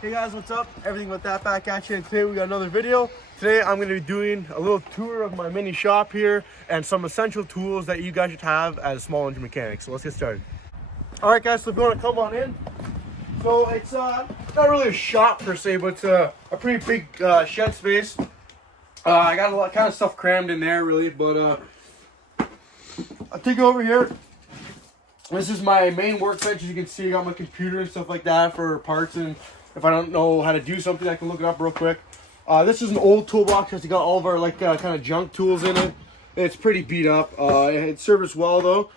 Hey guys, what's up? Everything with that back at you, and today we got another video. Today I'm going to be doing a little tour of my mini shop here and some essential tools that you guys should have as small engine mechanics. So let's get started. Alright guys, so if you want to come on in. So it's not really a shop per se, but it's a pretty big shed space. I got a lot kind of stuff crammed in there really, but I'll take you over here. This is my main workbench. As you can see, I got my computer and stuff like that for parts, and if I don't know how to do something, I can look it up real quick. This is an old toolbox because you got all of our kind of junk tools in it. It's pretty beat up. It serves well though.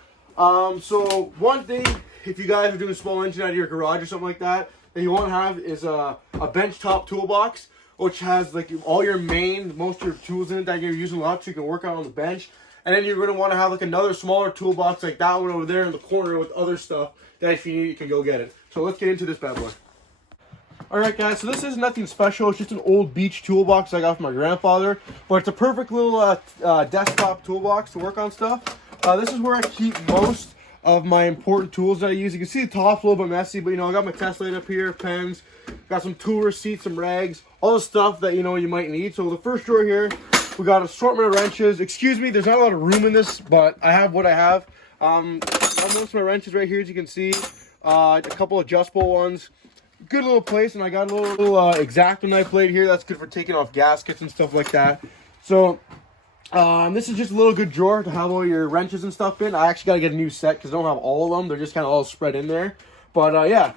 So one thing, if you guys are doing a small engine out of your garage or something like that, that you want to have is a bench top toolbox, which has like all your most of your tools in it that you're using a lot, so you can work out on the bench. And then you're going to want to have like another smaller toolbox like that one over there in the corner with other stuff that if you need, you can go get it. So let's get into this bad boy. Alright guys, so this is nothing special. It's just an old beach toolbox I got from my grandfather. But it's a perfect little desktop toolbox to work on stuff. This is where I keep most of my important tools that I use. You can see the top's a little bit messy, but I got my test light up here, pens, got some tool receipts, some rags, all the stuff that you might need. So the first drawer here, we got assortment wrenches. Excuse me, there's not a lot of room in this, but I have what I have. Most of my wrenches right here, as you can see. A couple adjustable ones. Good little place, and I got a little X-Acto knife blade here. That's good for taking off gaskets and stuff like that. So this is just a little good drawer to have all your wrenches and stuff in. I actually got to get a new set because I don't have all of them. They're just kind of all spread in there. But yeah,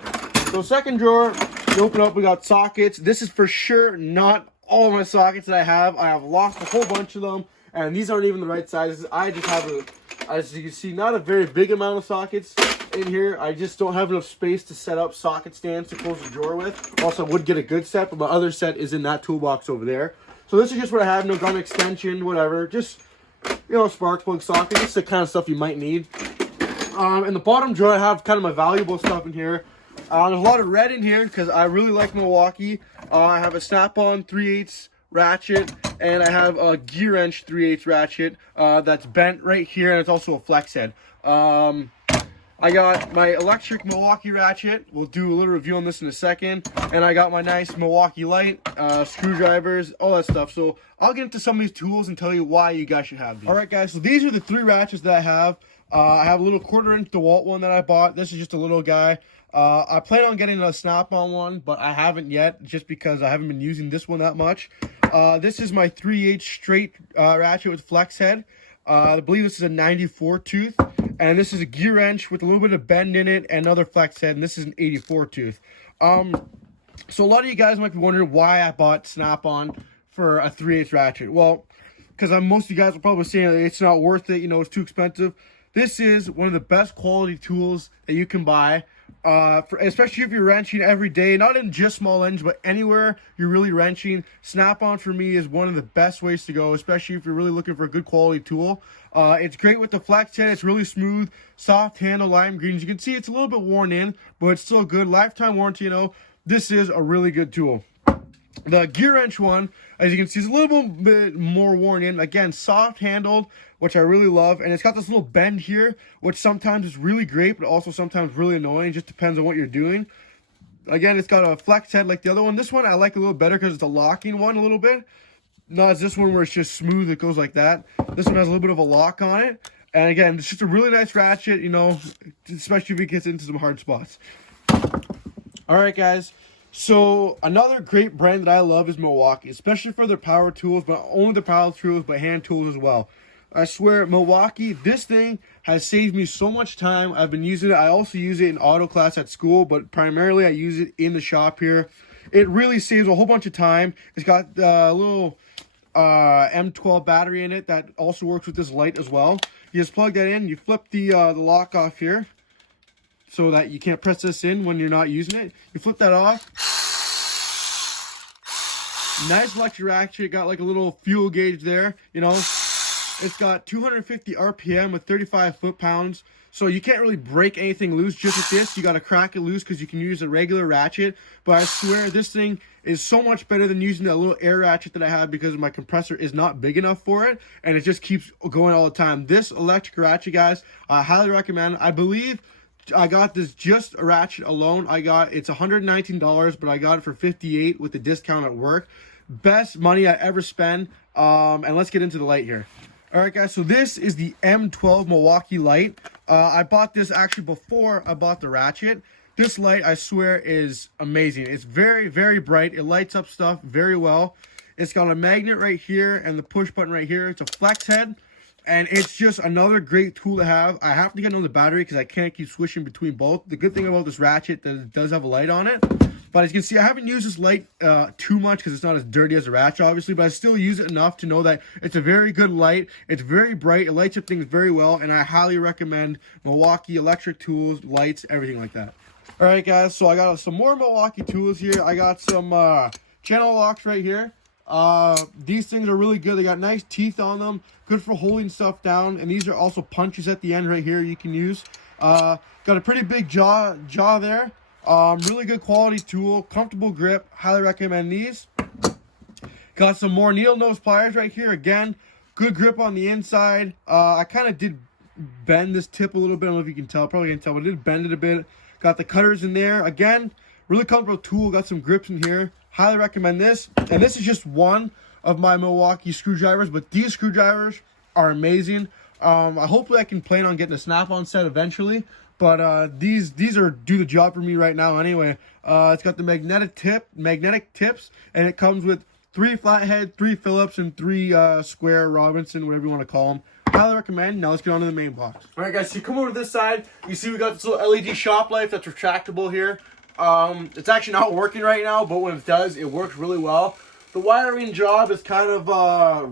so second drawer, you open up, we got sockets. This is for sure not all of my sockets that I have. I have lost a whole bunch of them, and these aren't even the right sizes. I just have, as you can see, not a very big amount of sockets in here. I just don't have enough space to set up socket stands to close the drawer with. Also, I would get a good set, but my other set is in that toolbox over there. So this is just what I have. No gun extension, whatever. Just, spark plug socket. Just the kind of stuff you might need. In the bottom drawer, I have kind of my valuable stuff in here. There's a lot of red in here because I really like Milwaukee. I have a snap-on 3/8 ratchet, and I have a gear wrench 3/8 ratchet that's bent right here, and it's also a flex head. I got my electric Milwaukee ratchet. We'll do a little review on this in a second. And I got my nice Milwaukee Light, screwdrivers, all that stuff. So I'll get into some of these tools and tell you why you guys should have these. Alright guys, so these are the 3 ratchets that I have. I have a little 1/4-inch DeWalt one that I bought. This is just a little guy. I plan on getting a snap-on one, but I haven't yet, just because I haven't been using this one that much. This is my 3/8 straight ratchet with flex head. I believe this is a 94 tooth, and this is a gear wrench with a little bit of bend in it and another flex head, and this is an 84 tooth. So a lot of you guys might be wondering why I bought snap-on for a 3/8 ratchet. Well, because most of you guys are probably saying it's not worth it, it's too expensive. This is one of the best quality tools that you can buy, especially if you're wrenching every day, not in just small engines, but anywhere you're really wrenching. Snap-on for me is one of the best ways to go, especially if you're really looking for a good quality tool. It's great with the flex head. It's really smooth, soft handle, lime green. As you can see, it's a little bit worn in, but it's still good. Lifetime warranty, this is a really good tool. The gear wrench one, as you can see, is a little bit more worn in. Again, soft handled, which I really love. And it's got this little bend here, which sometimes is really great, but also sometimes really annoying. It just depends on what you're doing. Again, it's got a flex head like the other one. This one I like a little better because it's a locking one a little bit. Not as this one where it's just smooth, it goes like that. This one has a little bit of a lock on it. And again, it's just a really nice ratchet, especially if it gets into some hard spots. Alright guys. So another great brand that I love is Milwaukee, especially for their power tools, but not only the power tools, but hand tools as well. I swear, Milwaukee, this thing has saved me so much time. I've been using it. I also use it in auto class at school, but primarily I use it in the shop here. It really saves a whole bunch of time. It's got a little M12 battery in it that also works with this light as well. You just plug that in, you flip the lock off here, so that you can't press this in when you're not using it. You flip that off. Nice electric ratchet. Got like a little fuel gauge there, It's got 250 RPM with 35 foot-pounds. So you can't really break anything loose just with this. You got to crack it loose because you can use a regular ratchet. But I swear this thing is so much better than using that little air ratchet that I have because my compressor is not big enough for it. And it just keeps going all the time. This electric ratchet, guys, I highly recommend. I believe I got this just a ratchet alone. It's $119, but I got it for $58 with the discount at work. Best money I ever spent. And let's get into the light here. All right, guys. So this is the M12 Milwaukee Light. I bought this actually before I bought the Ratchet. This light, I swear, is amazing. It's very, very bright. It lights up stuff very well. It's got a magnet right here and the push button right here. It's a flex head. And it's just another great tool to have. I have to get another battery because I can't keep switching between both. The good thing about this Ratchet that it does have a light on it. But as you can see, I haven't used this light too much because it's not as dirty as a Ratchet, obviously. But I still use it enough to know that it's a very good light. It's very bright. It lights up things very well. And I highly recommend Milwaukee electric tools, lights, everything like that. All right, guys. So I got some more Milwaukee tools here. I got some channel locks right here. These things are really good. They got nice teeth on them, good for holding stuff down, and these are also punches at the end right here you can use. Got a pretty big jaw there. Really good quality tool, comfortable grip. Highly recommend these. Got some more Needlenose Pliers right here. Again, good grip on the inside. I kind of did bend this tip a little bit. I don't know if you can tell, probably can't tell, but I did bend it a bit. Got the cutters in there. Again, really comfortable tool. Got some grips in here. Highly recommend this. And this is just one of my Milwaukee screwdrivers, but these screwdrivers are amazing. Hopefully I can plan on getting a snap-on set eventually, but these do the job for me right now anyway. It's got the magnetic tips, and it comes with 3 flathead, 3 Phillips, and 3 square Robinson, whatever you want to call them. Highly recommend. Now let's get on to the main box. All right, guys, so you come over to this side. You see we got this little LED shop light that's retractable here. It's actually not working right now, but when it does, it works really well. The wiring job is kind of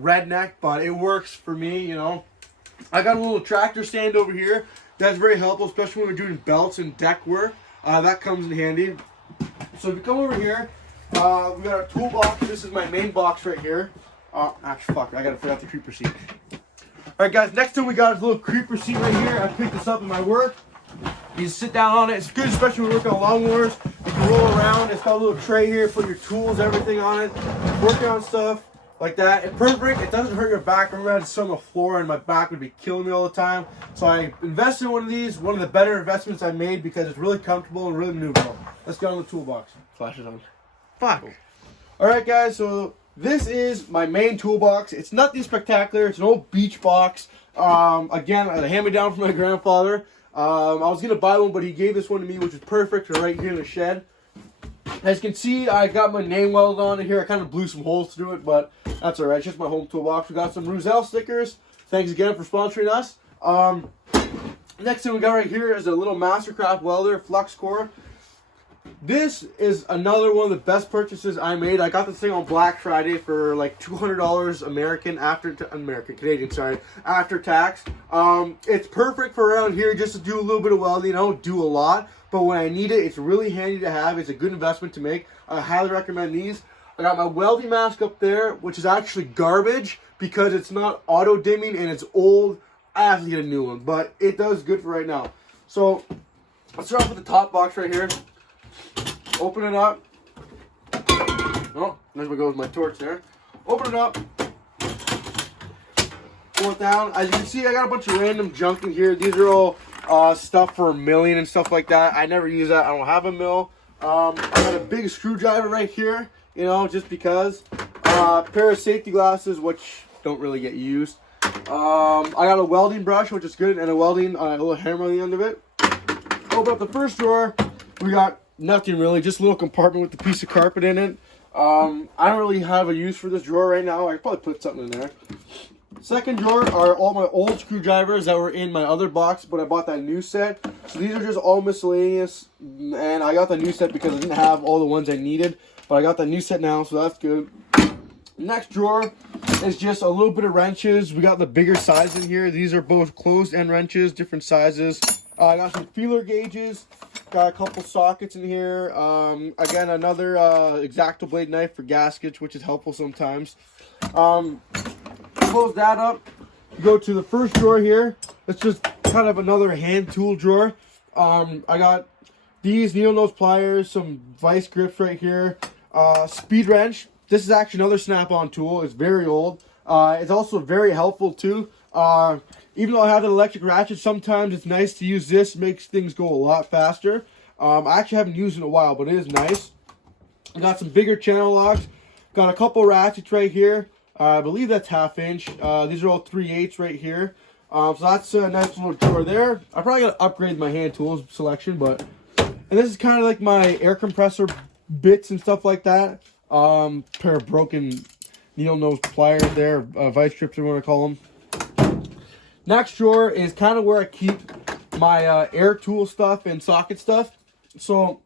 redneck, but it works for me, you know. I got a little tractor stand over here. That's very helpful, especially when we're doing belts and deck work. That comes in handy. So if you come over here, we got our toolbox. This is my main box right here. Actually, fuck, I gotta figure out the creeper seat. All right, guys, next thing we got is a little creeper seat right here. I picked this up in my work. You just sit down on it. It's good, especially when you work on lawnmowers. You can roll around. It's got a little tray here, put your tools, everything on it. Work on stuff like that. It's perfect. It doesn't hurt your back. I remember I had to sit on the floor and my back would be killing me all the time. So I invested in one of these. One of the better investments I made because it's really comfortable and really maneuverable. Let's get on the toolbox. Flash is on. Fuck. All right, guys. So this is my main toolbox. It's nothing spectacular. It's an old beach box. Again, I hand me down from my grandfather. I was going to buy one, but he gave this one to me, which is perfect right here in the shed. As you can see, I got my name welded on it here. I kind of blew some holes through it, but that's all right. It's just my home toolbox. We got some Ruzel stickers. Thanks again for sponsoring us. Next thing we got right here is a little Mastercraft welder, flux core. This is another one of the best purchases I made. I got this thing on Black Friday for like $200 Canadian, sorry, after tax. It's perfect for around here just to do a little bit of welding. I don't do a lot, but when I need it, it's really handy to have. It's a good investment to make. I highly recommend these. I got my welding mask up there, which is actually garbage because it's not auto dimming and it's old. I have to get a new one, but it does good for right now. So let's start off with the top box right here. Open it up. Oh, there's where goes my torch there. Open it up. Pull it down. As you can see, I got a bunch of random junk in here. These are all stuff for milling and stuff like that. I never use that. I don't have a mill. I got a big screwdriver right here, you know, just because. Pair of safety glasses, which don't really get used. I got a welding brush, which is good, and a little hammer on the end of it. Open up the first drawer. We got nothing really, just a little compartment with a piece of carpet in it. I don't really have a use for this drawer right now. I could probably put something in there. Second drawer are all my old screwdrivers that were in my other box, but I bought that new set. So these are just all miscellaneous, and I got the new set because I didn't have all the ones I needed, but I got that new set now, so that's good. Next drawer is just a little bit of wrenches. We got the bigger size in here. These are both closed end wrenches, different sizes. I got some feeler gauges. Got a couple sockets in here. Again, another X-Acto blade knife for gaskets, which is helpful sometimes. Close that up. Go to the first drawer here. It's just kind of another hand tool drawer. I got these Needlenose Pliers, some vice grips right here. Speed wrench. This is actually another snap-on tool. It's very old. It's also very helpful too. even though I have an electric ratchet, sometimes it's nice to use this. It makes things go a lot faster. I actually haven't used it in a while, but it is nice. I got some bigger channel locks. Got a couple ratchets right here. I believe that's 1/2 inch. These are all 3/8 right here. So that's a nice little drawer there. I probably gotta upgrade my hand tools selection, but and this is kind of like my air compressor bits and stuff like that. Pair of broken Needlenose Pliers there, vice grips, if you want to call them. Next drawer is kind of where I keep my air tool stuff and socket stuff. So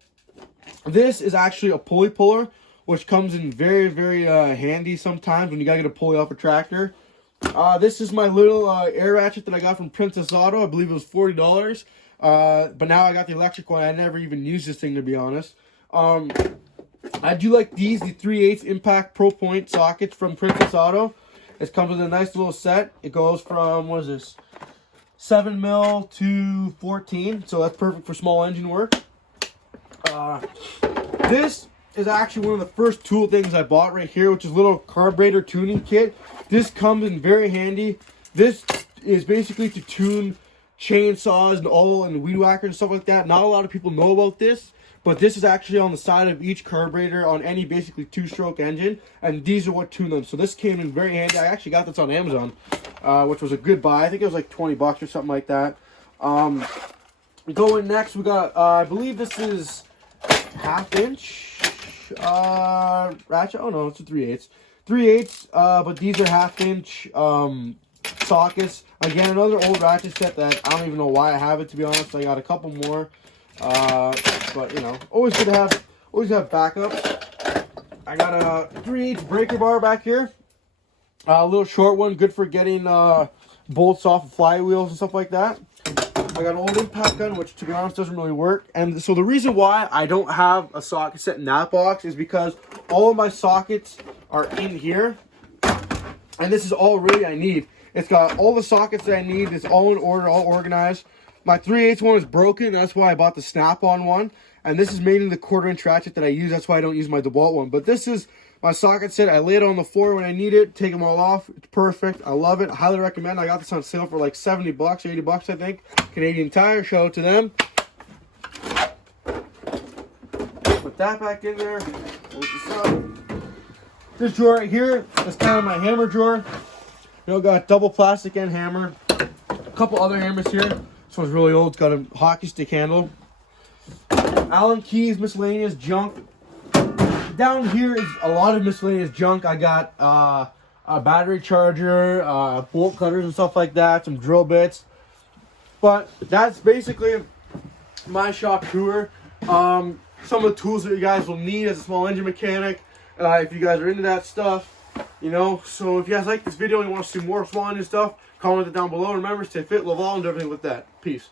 this is actually a pulley puller, which comes in very, very handy sometimes when you gotta get a pulley off a tractor. This is my little air ratchet that I got from Princess Auto. I believe it was $40. But now I got the electric one. I never even used this thing, to be honest. I do like these, the 3/8 Impact Pro Point sockets from Princess Auto. It comes with a nice little set. It goes from, what is this, 7 mil to 14. So that's perfect for small engine work. This is actually one of the first tool things I bought right here, which is a little Carburetor Tuning Kit. This comes in very handy. This is basically to tune chainsaws and all and weed whackers and stuff like that. Not a lot of people know about this, but this is actually on the side of each carburetor on any basically 2-stroke engine, and these are what tune them. So this came in very handy. I actually got this on Amazon, which was a good buy. I think it was like 20 bucks or something like that. Going next, we got I believe this is 1/2 inch ratchet. Oh no, it's a 3/8. 3/8, but these are 1/2 inch sockets. Again, another old ratchet set that I don't even know why I have it, to be honest. I got a couple more, but you know, always good to have backups. I got a 3/8 breaker bar back here, a little short one, good for getting bolts off of flywheels and stuff like that. I got an old impact gun, which to be honest doesn't really work. And so the reason why I don't have a socket set in that box is because all of my sockets are in here, and this is all really I need. It's got all the sockets that I need. It's all in order, all organized. My 3/8 one is broken. That's why I bought the snap-on one. And this is made in the 1/4 inch ratchet that I use. That's why I don't use my DeWalt one. But this is my socket set. I lay it on the floor when I need it. Take them all off. It's perfect. I love it. I highly recommend. I got this on sale for like 70 bucks, 80 bucks, I think. Canadian Tire. Shout out to them. Put that back in there. Close this up. This drawer right here is kind of my hammer drawer. You know, got double plastic end hammer. A couple other hammers here. This one's really old. It's got a hockey stick handle. Allen keys, miscellaneous junk. Down here is a lot of miscellaneous junk. I got a battery charger, bolt cutters and stuff like that, some drill bits. But that's basically my shop tour. Some of the tools that you guys will need as a small engine mechanic, if you guys are into that stuff, you know. So if you guys like this video and you want to see more small engine stuff, comment it down below. Remember, stay fit, love all, and do everything with that. Peace.